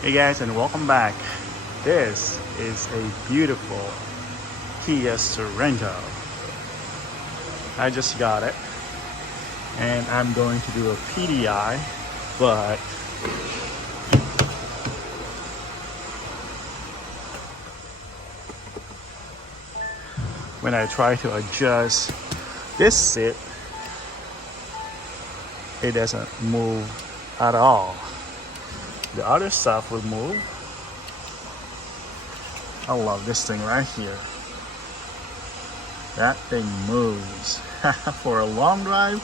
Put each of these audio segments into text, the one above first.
Hey guys, and welcome back. This is a beautiful Kia Sorento. I just got it and I'm going to do a PDI, but when I try to adjust this seat, it doesn't move at all. The other stuff will move. I love this thing right here. That thing moves. For a long drive,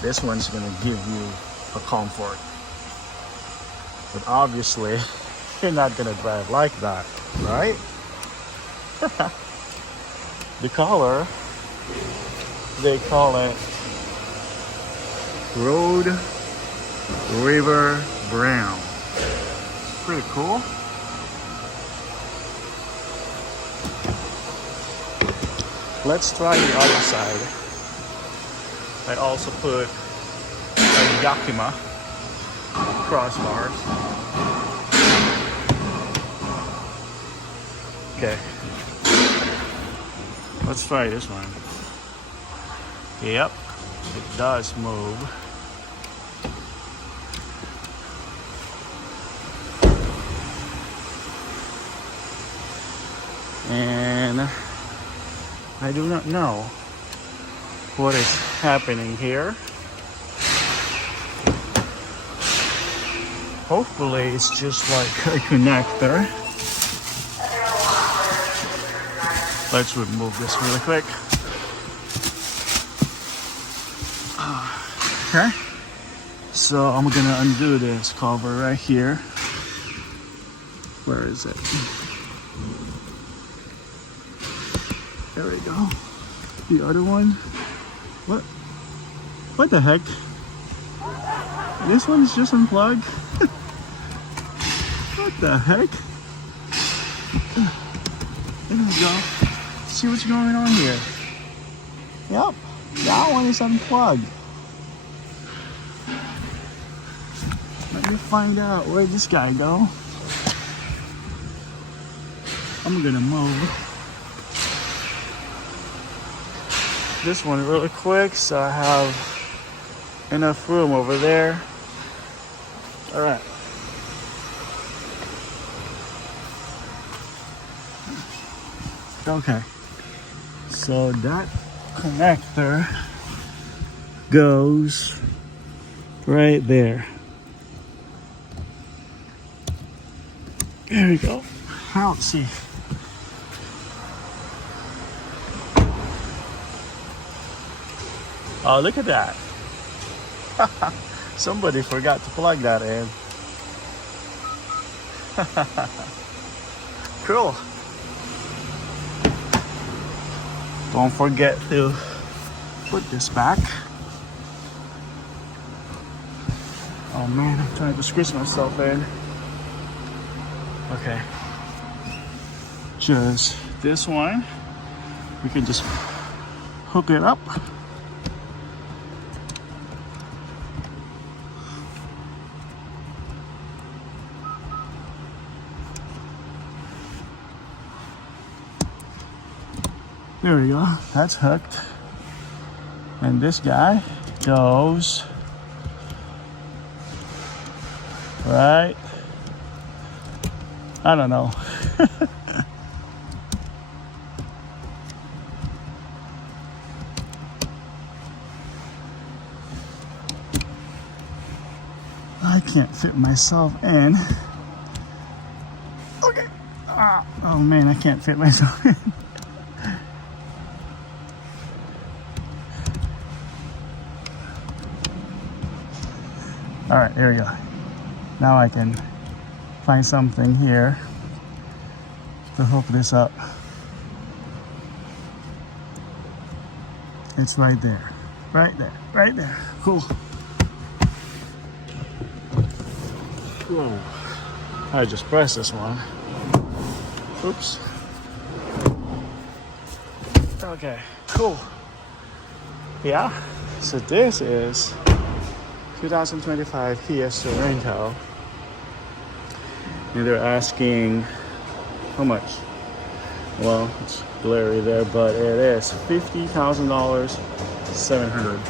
this one's gonna give you a comfort. But obviously, you're not gonna drive like that, right? The color, they call it Road River Brown. Pretty cool. Let's try the other side. I also put a Yakima crossbars. Okay. Let's try this one. Yep, it does move. And I do not know what is happening here. Hopefully it's just like a connector. Let's remove this really quick. Okay, so I'm gonna undo this cover right here. Where is it? There we go. The other one. What the heck? This one's just unplugged. What the heck? There we go. See what's going on here. Yep, that one is unplugged. Let me find out where this guy go. I'm gonna move this one really quick so I have enough room over there. All right. Okay. So that connector goes right there. There we go. Now let's see. Oh, look at that. Somebody forgot to plug that in. Cool. Don't forget to put this back. Oh man, I'm trying to squeeze myself in. Okay. Just this one. We can just hook it up. There we go, that's hooked. And this guy goes right, I don't know. I can't fit myself in. Okay. Oh man, I can't fit myself in. All right, there we go. Now I can find something here to hook this up. It's right there, right there, right there. Cool. Whoa. I just pressed this one. Oops. Okay, cool. Yeah, so this is 2025 Kia Sorento. and they're asking how much? Well, it's glary there, but it is $50,000, $700.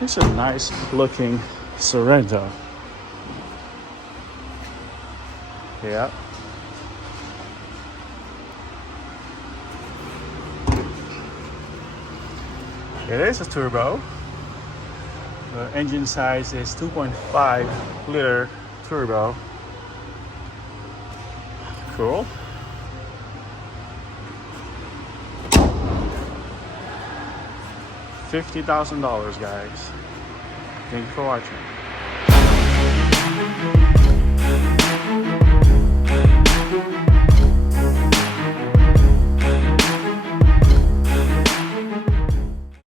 It's a nice looking Sorento. Yeah. It is a turbo. The engine size is 2.5 liter turbo. Cool. $50,000, guys. Thank you for watching.